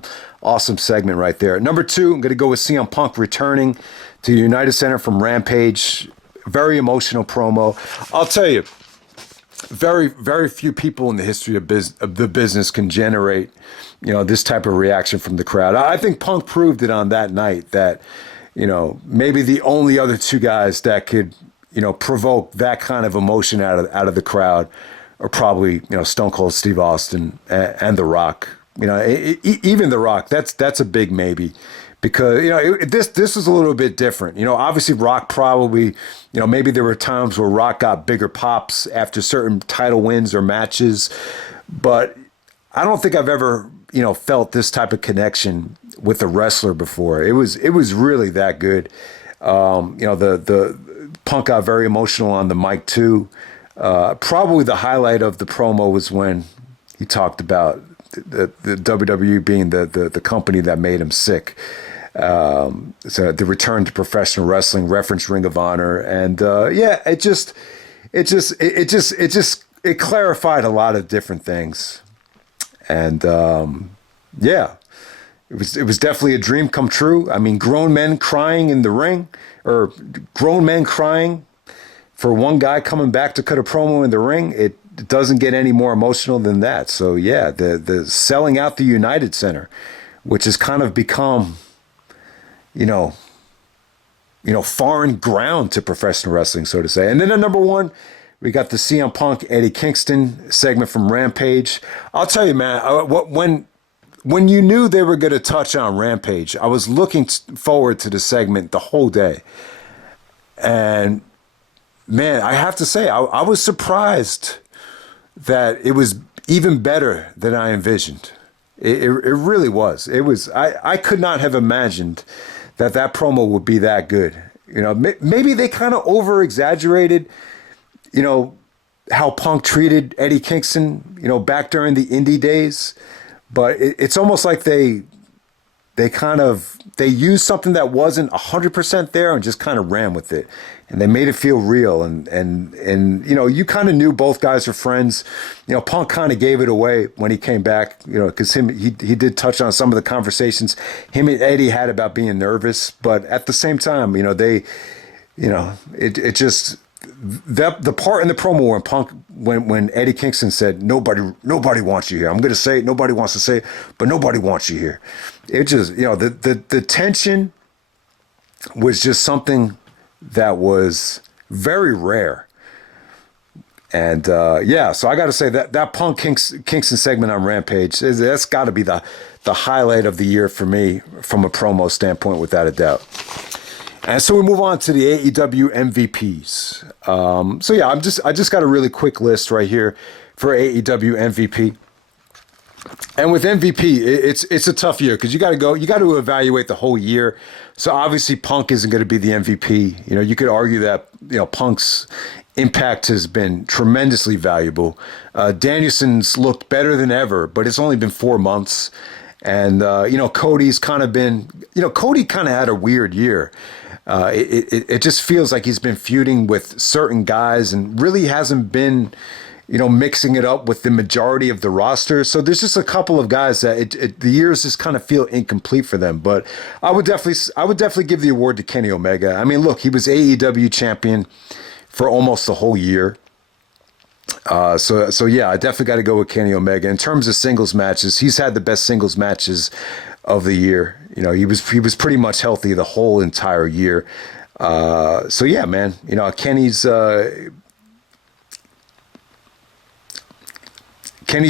segment right there. Number 2, I'm going to go with CM Punk returning to the United Center from Rampage. Very emotional promo. I'll tell you, very, very few people in the history of the business can generate, this type of reaction from the crowd. I think Punk proved it on that night that, maybe the only other 2 guys that could, provoke that kind of emotion out of the crowd are probably, Stone Cold Steve Austin and The Rock. Even The Rock, that's a big maybe. Because, this is a little bit different. Obviously Rock probably, maybe there were times where Rock got bigger pops after certain title wins or matches. But I don't think I've ever, felt this type of connection with a wrestler before. It was really that good. The Punk got very emotional on the mic too. Probably the highlight of the promo was when he talked about the WWE being the company that made him sick. So the return to professional wrestling, reference Ring of Honor, and it clarified a lot of different things, and it was definitely a dream come true. I mean, grown men crying in the ring, or grown men crying for one guy coming back to cut a promo in the ring. It doesn't get any more emotional than that. So yeah, the selling out the United Center, which has kind of become, foreign ground to professional wrestling, so to say. And then at number 1, we got the CM Punk Eddie Kingston segment from Rampage. I'll tell you, man, when you knew they were going to touch on Rampage, I was looking forward to the segment the whole day. And man, I have to say, I was surprised that it was even better than I envisioned. It really was. It was. I could not have imagined that promo would be that good. Maybe they kind of over-exaggerated, how Punk treated Eddie Kingston, back during the indie days. But it's almost like they used something that wasn't 100% there and just kind of ran with it, and they made it feel real. And you kind of knew both guys were friends. Punk kind of gave it away when he came back, because he did touch on some of the conversations him and Eddie had about being nervous, but at the same time, it just. The part in the promo when Punk, when Eddie Kingston said, nobody wants you here. I'm going to say it, nobody wants to say it, but nobody wants you here. It just, the tension was just something that was very rare. And so I got to say that Punk Kingston segment on Rampage, that's got to be the highlight of the year for me from a promo standpoint, without a doubt. And so we move on to the AEW MVPs. I just got a really quick list right here for AEW MVP. And with MVP, it's a tough year because you got to evaluate the whole year. So obviously Punk isn't going to be the MVP. You could argue that Punk's impact has been tremendously valuable. Danielson's looked better than ever, but it's only been 4 months. And Cody's kind of been, Cody kind of had a weird year. It just feels like he's been feuding with certain guys and really hasn't been, mixing it up with the majority of the roster. So there's just a couple of guys that the years just kind of feel incomplete for them. But I would definitely give the award to Kenny Omega. I mean, look, he was AEW champion for almost the whole year. So yeah, I definitely got to go with Kenny Omega. In terms of singles matches, he's had the best singles matches of the year. He was pretty much healthy the whole entire year. So yeah, man, Kenny's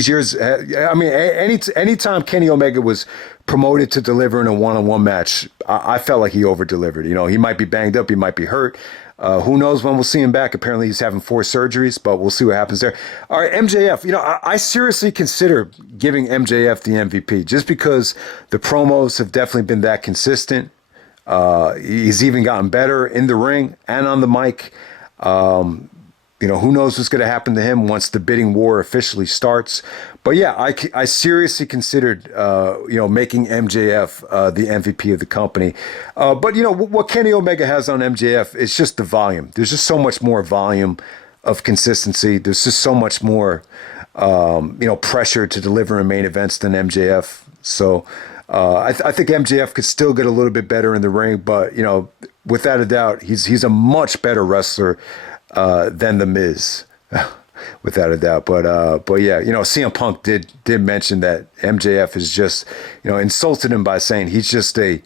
years. I mean, anytime Kenny Omega was promoted to deliver in a one-on-one match, I felt like he over-delivered. He might be banged up, he might be hurt. Who knows when we'll see him back? Apparently, he's having 4 surgeries, but we'll see what happens there. All right, MJF. I seriously consider giving MJF the MVP just because the promos have definitely been that consistent. He's even gotten better in the ring and on the mic. Who knows what's going to happen to him once the bidding war officially starts. But yeah, I seriously considered, making MJF the MVP of the company. But what Kenny Omega has on MJF is just the volume. There's just so much more volume of consistency. There's just so much more, pressure to deliver in main events than MJF. So I think MJF could still get a little bit better in the ring, but without a doubt, he's a much better wrestler than The Miz, without a doubt. But yeah, CM Punk did mention that MJF is just, insulted him by saying he's just a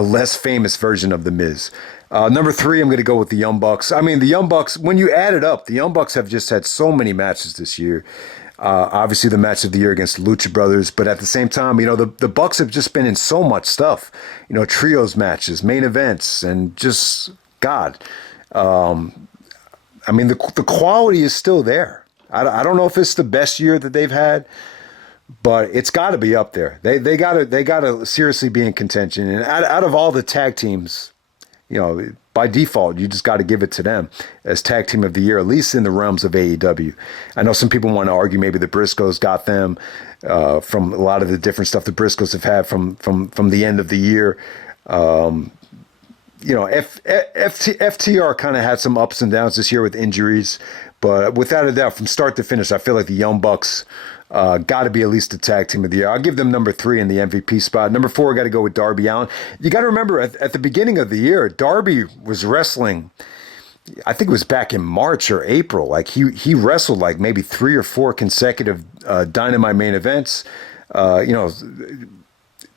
less famous version of The Miz. Number 3, I'm going to go with the Young Bucks. I mean, the Young Bucks, when you add it up, the Young Bucks have just had so many matches this year. Obviously, the match of the year against the Lucha Brothers, but at the same time, the Bucks have just been in so much stuff. Trios matches, main events, and just God. I mean, the quality is still there. I don't know if it's the best year that they've had, but it's got to be up there. They got to seriously be in contention. And out of all the tag teams, by default, you just got to give it to them as tag team of the year, at least in the realms of AEW. I know some people want to argue maybe the Briscoes got them from a lot of the different stuff the Briscoes have had from the end of the year. FTR kind of had some ups and downs this year with injuries, but without a doubt, from start to finish, I feel like the Young Bucks got to be at least the tag team of the year. I'll give them number 3 in the MVP spot. Number 4, I got to go with Darby Allin. You got to remember, at the beginning of the year, Darby was wrestling, I think it was back in March or April. Like he wrestled like maybe 3 or 4 consecutive Dynamite main events.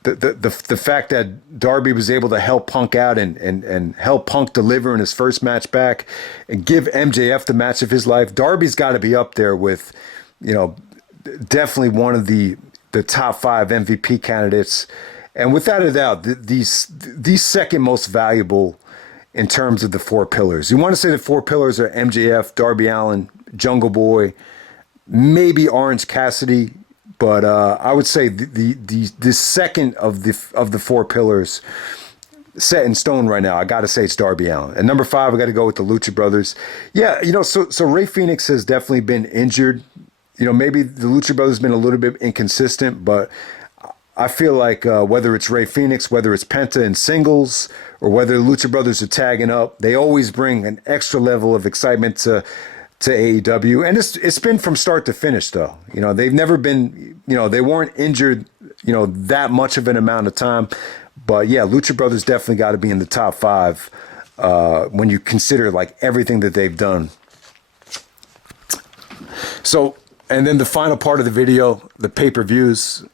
The fact that Darby was able to help Punk out and help Punk deliver in his first match back and give MJF the match of his life, Darby's got to be up there with, definitely one of the top 5 MVP candidates. And without a doubt, these second most valuable in terms of the 4 pillars. You want to say the 4 pillars are MJF, Darby Allin, Jungle Boy, maybe Orange Cassidy. But I would say the second of the 4 pillars set in stone right now, I got to say it's Darby Allin. And number 5, I got to go with the Lucha Brothers. Yeah, so Rey Fenix has definitely been injured. Maybe the Lucha Brothers have been a little bit inconsistent, but I feel like whether it's Rey Fenix, whether it's Penta in singles, or whether the Lucha Brothers are tagging up, they always bring an extra level of excitement to AEW, and it's been from start to finish though. They've never been, they weren't injured, that much of an amount of time. But yeah, Lucha Brothers definitely got to be in the top 5 when you consider like everything that they've done. So, and then the final part of the video, the pay-per-views.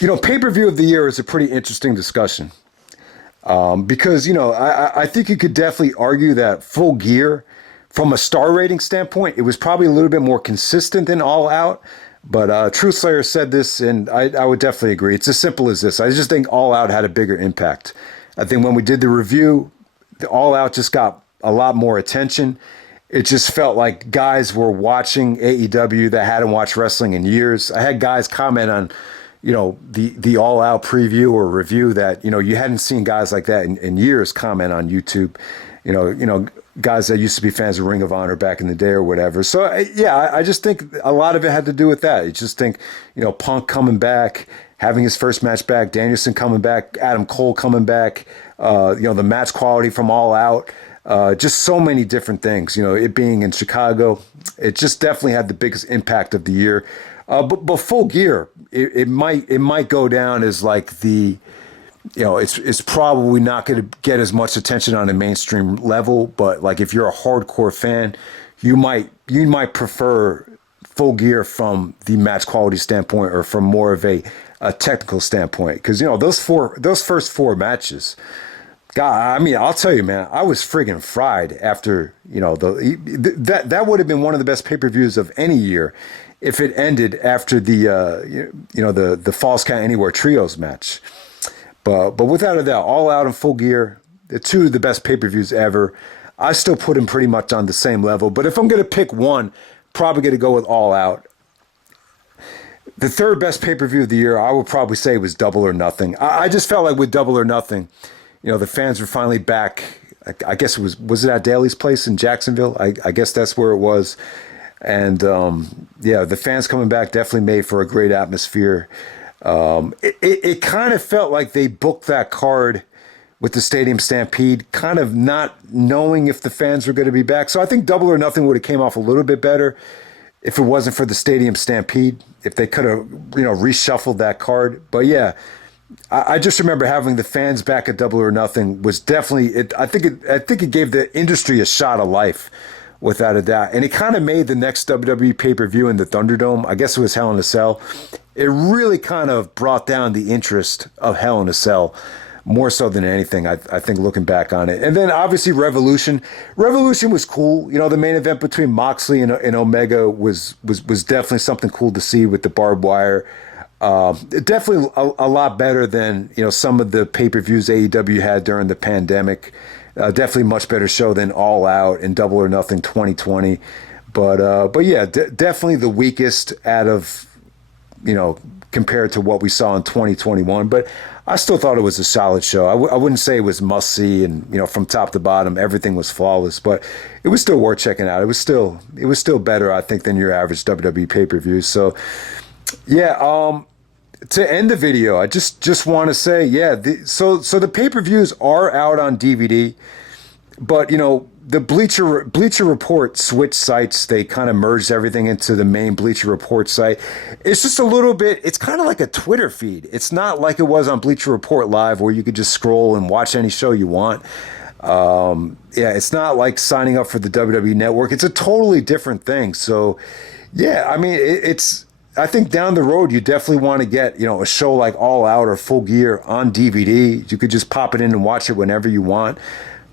Pay-per-view of the year is a pretty interesting discussion because I think you could definitely argue that Full Gear, from a star rating standpoint, it was probably a little bit more consistent than All Out. But Truth Slayer said this, and I would definitely agree. It's as simple as this. I just think All Out had a bigger impact. I think when we did the review, the All Out just got a lot more attention. It just felt like guys were watching AEW that hadn't watched wrestling in years. I had guys comment on, the All Out preview or review that, you hadn't seen guys like that in years comment on YouTube. Guys that used to be fans of Ring of Honor back in the day or whatever. So, yeah, I just think a lot of it had to do with that. I just think, Punk coming back, having his first match back, Danielson coming back, Adam Cole coming back, the match quality from All Out. Just so many different things. It being in Chicago, it just definitely had the biggest impact of the year. But Full Gear, it might go down as like it's probably not going to get as much attention on a mainstream level. But like if you're a hardcore fan, you might prefer Full Gear from the match quality standpoint or from more of a technical standpoint. Because those first four matches. God, I mean, I'll tell you, man, I was friggin' fried after, that would have been one of the best pay-per-views of any year if it ended after the Falls Count Anywhere Trios match. But without a doubt, All Out and Full Gear, the two of the best pay-per-views ever. I still put them pretty much on the same level. But if I'm going to pick one, probably going to go with All Out. The third best pay-per-view of the year, I would probably say was Double or Nothing. I just felt like with Double or Nothing, the fans were finally back. I guess was it at Daly's place in Jacksonville? I guess that's where it was. And the fans coming back definitely made for a great atmosphere. It kind of felt like they booked that card with the Stadium Stampede, kind of not knowing if the fans were going to be back. So I think Double or Nothing would have came off a little bit better if it wasn't for the Stadium Stampede, if they could have, reshuffled that card. But yeah, I just remember having the fans back at Double or Nothing was definitely, I think it gave the industry a shot of life, without a doubt. And it kind of made the next WWE pay-per-view in the Thunderdome, I guess it was Hell in a Cell, it really kind of brought down the interest of Hell in a Cell more so than anything, I think, looking back on it. And then obviously Revolution. Revolution was cool. The main event between Moxley and Omega was definitely something cool to see with the barbed wire. Definitely a lot better than some of the pay-per-views AEW had during the pandemic. Definitely much better show than All Out and Double or Nothing 2020. But yeah, definitely the weakest out of compared to what we saw in 2021. But I still thought it was a solid show. I wouldn't say it was must see and from top to bottom everything was flawless, but it was still worth checking out. It was still better, I think, than your average WWE pay-per-view. So yeah, to end the video, I just want to say, yeah, so the pay-per-views are out on DVD, but the Bleacher Report switched sites. They kind of merged everything into the main Bleacher Report site. It's just a little bit, it's kind of like a Twitter feed. It's not like it was on Bleacher Report Live where you could just scroll and watch any show you want. It's not like signing up for the WWE Network. It's a totally different thing. So yeah, I mean, I think down the road, you definitely want to get, a show like All Out or Full Gear on DVD. You could just pop it in and watch it whenever you want.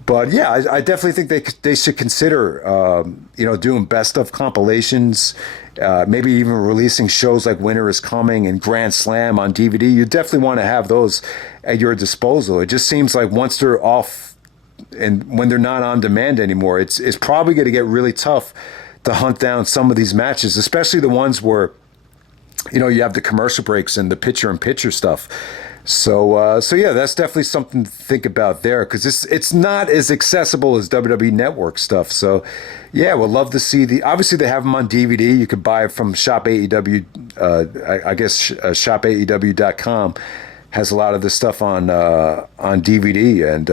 But yeah, I definitely think they should consider, doing best of compilations, maybe even releasing shows like Winter is Coming and Grand Slam on DVD. You definitely want to have those at your disposal. It just seems like once they're off and when they're not on demand anymore, it's probably going to get really tough to hunt down some of these matches, especially the ones where you have the commercial breaks and the picture-in-picture stuff. So yeah, that's definitely something to think about there because it's not as accessible as WWE Network stuff. So yeah, we'll love to see obviously they have them on DVD. You could buy it from Shop AEW, I guess shopaew.com has a lot of this stuff on DVD, and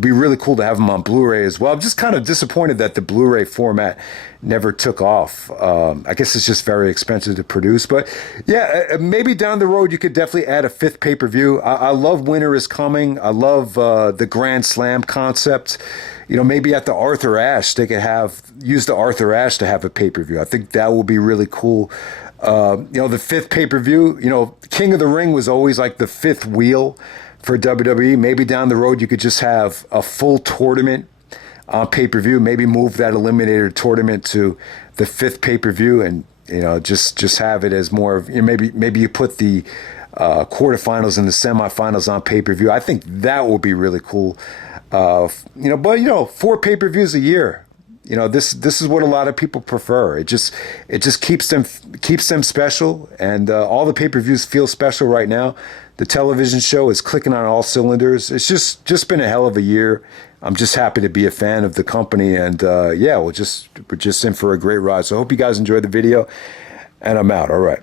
be really cool to have them on Blu-ray as well. I'm just kind of disappointed that the Blu-ray format never took off. I guess it's just very expensive to produce, but yeah, maybe down the road you could definitely add a fifth pay-per-view. I love Winter is Coming. I love the Grand Slam concept. Maybe at the Arthur Ashe they could use the Arthur Ashe to have a pay-per-view. I think that would be really cool. The fifth pay-per-view, King of the Ring was always like the fifth wheel for WWE. Maybe down the road you could just have a full tournament on pay-per-view. Maybe move that Eliminator tournament to the fifth pay-per-view, and just have it as more of maybe you put the quarterfinals and the semifinals on pay-per-view. I think that would be really cool. But 4 pay-per-views a year. This is what a lot of people prefer. It just keeps them special, and all the pay-per-views feel special right now. The television show is clicking on all cylinders. It's just been a hell of a year. I'm just happy to be a fan of the company, and we're just in for a great ride. So I hope you guys enjoyed the video, and I'm out. All right.